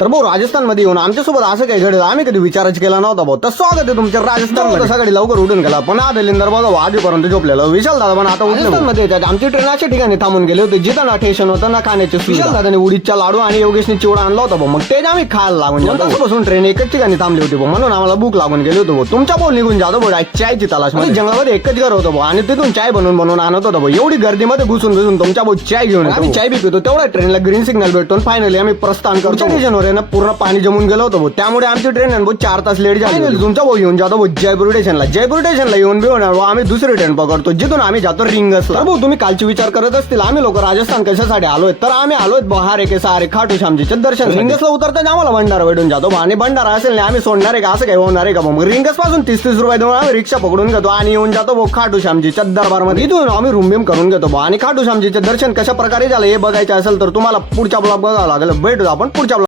तर भाऊ राजस्थानमध्ये येऊन आमच्यासोबत असं काही घडलं आम्ही कधी विचारच केला नव्हता भाऊ. तर स्वागत आहे तुमच्या राजस्थान सकाळी लवकर उठून गेला. पण आता लिंदर बघा भाऊ आधीपर्यंत झोपलेलं. विशाल दादा पण आता राजस्थानमध्ये येतात. आमची ट्रेन अशा ठिकाणी थांबून गेले होते. जिथं ना स्टेशन होतं ना खाण्याचे विशाल दादाने उडीदच्या लाडू आणि योगेशने चिवडा आणला होता भाऊ. मग तेच आम्ही खायला लागून बसून ट्रेन एकच ठिकाणी थांबली होती भाऊ. म्हणून आम्हाला भूक लागून गेली होती भाऊ. तुमच्या बोल निघून जातो भाऊ. चायची तलाशमध्ये. जंगलामध्ये एकच घर होतं भाऊ. आणि तिथून चाय बनवून बनवून आणत होता भाऊ. एवढी गर्दीमध्ये घुसून घुसून तुमच्या भाऊ चाय घेऊन. आम्ही चाय बी पितो. तेवढ्या ट्रेनला ग्रीन सिग्नल भेटून फायनली आम्ही प्रस्थान करतो स्टेशनवर आहे ना पूर्ण पाणी जमून गेलं होतं भाऊ. त्यामुळे आमची ट्रेन आहे ना भाऊ चार तास लेट झाली. तुमचा भाऊ येऊन जातो भाऊ जयपूर स्टेशनला जयपूर स्टेशनला येऊन बिऊन भाऊ आम्ही दुसरी ट्रेन पकडतो. जिथून आम्ही जातो रिंगसला भाऊ तुम्ही कालची विचार करत असतील आम्ही लोक राजस्थान कशासाठी आलोय? तर आम्ही आलोय बहार एके सारे खाटू श्यामजीचे दर्शन. रिंगसला उतरताना आम्हाला भंडारा भेटून जातो. आणि भंडारा असेल नाही आम्ही सोडणार आहे का? असं काही होणार आहे का? मग रिंगसपासून तीस तीस रुपये देऊन आम्ही रिक्षा पकडून घेतो आणि येऊन जातो भाऊ खाटू श्यामजीच्या दरबारमध्ये. इथून आम्ही रूम बिम करून घेतो भाऊ. आणि खाटू श्यामजीचे दर्शन कशा प्रकारे झालं हे बघायचं असेल तर तुम्हाला पुढच्या ब्लॉग बघावं लागेल. भेटू आपण पुढच्या